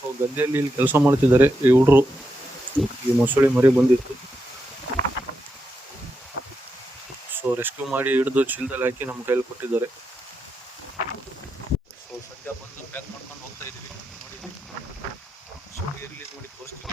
So ಗದ್ದೆಯಲ್ಲಿ ಇಲ್ಲಿ ಕೆಲಸ ಮಾಡ್ತಿದ್ದಾರೆ ಈ ಹುಡುಗರು. ಈ ಮೊಸಳೆ ಮರಿ ಬಂದಿತ್ತು. ಸೊ ರೆಸ್ಕ್ಯೂ ಮಾಡಿ ಹಿಡಿದು ಚೀಲದಲ್ಲಿ ಹಾಕಿ ನಮ್ಮ ಕೈಯಲ್ಲಿ ಕೊಟ್ಟಿದ್ದಾರೆ. ಸೊ ಸದ್ಯ ಬಂದು ಪ್ಯಾಕ್ ಮಾಡ್ಕೊಂಡು ಹೋಗ್ತಾ ಇದೀವಿ. ನೋಡಿ ಸೊ ರಿಲೀಸ್ ಮಾಡಿ ತೋರಿಸ್ತೀವಿ.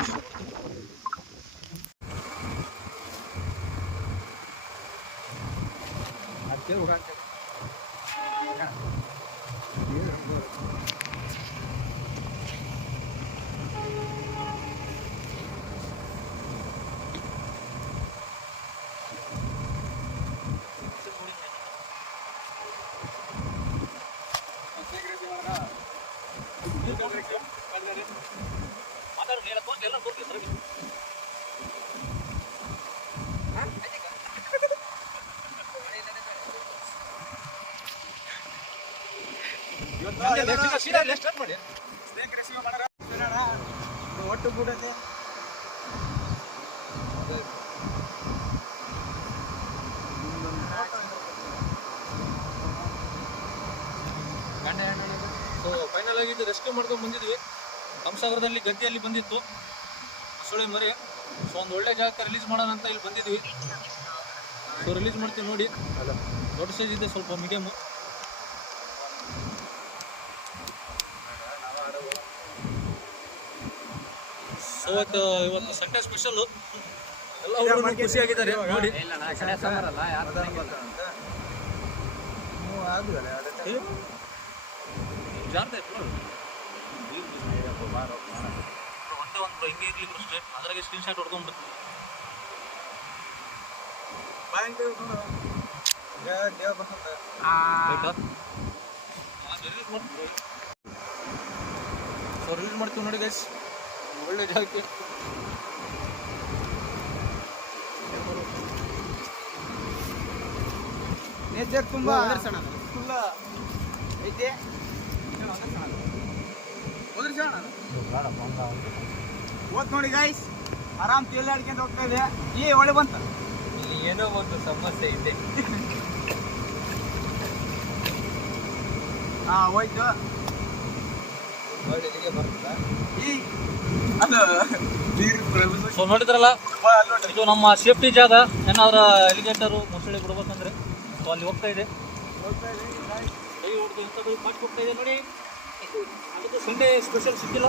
ಒಟ್ಟು ಬಿಡದೆ ಸೊ ಫೈನಲ್ ಆಗಿ ರೆಸ್ಕ್ಯೂ ಮಾಡ್ಕೊಂಡು ಬಂದಿದ್ವಿ. ಕಂಸಾಗರದಲ್ಲಿ ಗದ್ದೆಯಲ್ಲಿ ಬಂದಿತ್ತು ಮೊಸಳೆ ಮರಿ. ಸೊ ಒಂದು ಒಳ್ಳೆ ಜಾಗಕ್ಕೆ ರಿಲೀಸ್ ಮಾಡೋಣ ಅಂತ ಇಲ್ಲಿ ಬಂದಿದ್ವಿ. ಸೊ ರಿಲೀಸ್ ಮಾಡ್ತೀವಿ ನೋಡಿ. ದೊಡ್ಡ ಸೈಜ್ ಇದೆ, ಸ್ವಲ್ಪ ಮೀಡಿಯಮ್. ಸೊ ಇವತ್ತು ಸಂಡೇ ಸ್ಪೆಷಲ್. ಎಲ್ಲ ಹುಡುಗರು ಖುಷಿಯಾಗಿದ್ದಾರೆ ನೋಡಿ. ಒಂದೇ ಒಂದು ಹಿಂಗೆ ಇರ್ಲಿ ಅಷ್ಟೇ. ಅದ್ರಾಗೆ ಸ್ಕ್ರೀನ್ ಶಾಟ್ ಹೊಡ್ಕೊಂಡ್ಬಿಡ್ತು. ಸೊ ರಿಲೀಸ್ ಮಾಡ್ತೀವಿ ನೋಡಿ ಗೈಸ್. ಒಳ್ಳೆ ಜಾಗಕ್ಕೆ ನೇಚರ್ ತುಂಬಾ ಫುಲ್ ಐತೆ. ಓದ್ ನೋಡಿ ಗೈಸ್, ಆರಾಮ್ ತೇಲಾಡ್ಕೊಂಡು ಹೋಗ್ತಾ ಇದೆ. ಒಳ್ಳೆ ಬಂತ. ಇಲ್ಲಿ ಏನೋ ಒಂದು ಸಮಸ್ಯೆ ಇದೆ. ಹೋಯ್ತು. ಸೊ ನೋಡಿದ್ರಲ್ಲ, ಇದು ನಮ್ಮ ಸೇಫ್ಟಿ ಜಾಗ. ಏನಾದ್ರು ಎಲಿಗೇಟರು ಮೊಸಳೆ ಬಿಡ್ಬೇಕಂದ್ರೆ ಸೊ ಅಲ್ಲಿ ಹೋಗ್ತಾ ಇದೆ. ಕೈ ಹೊಡೆದು ಎಂಥದ್ದು ಪಾಟ್ ಹೋಗ್ತಾ ಇದೆ ನೋಡಿ. ಅದಕ್ಕೆ ಸಂಡೇ ಸ್ಪೆಷಲ್ ಸಿಕ್ಕಿಲ್ಲ.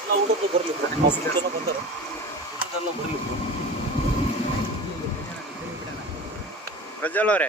ಎಲ್ಲ ಹುಡುಗರು ಬರಲಿಕ್ಕೆ ಬಂದರು. ಹುಡುಗರೆಲ್ಲ ಬರಲಿಕ್ಕೆ. ಪ್ರಜ್ವಲ್ ಅವರೇ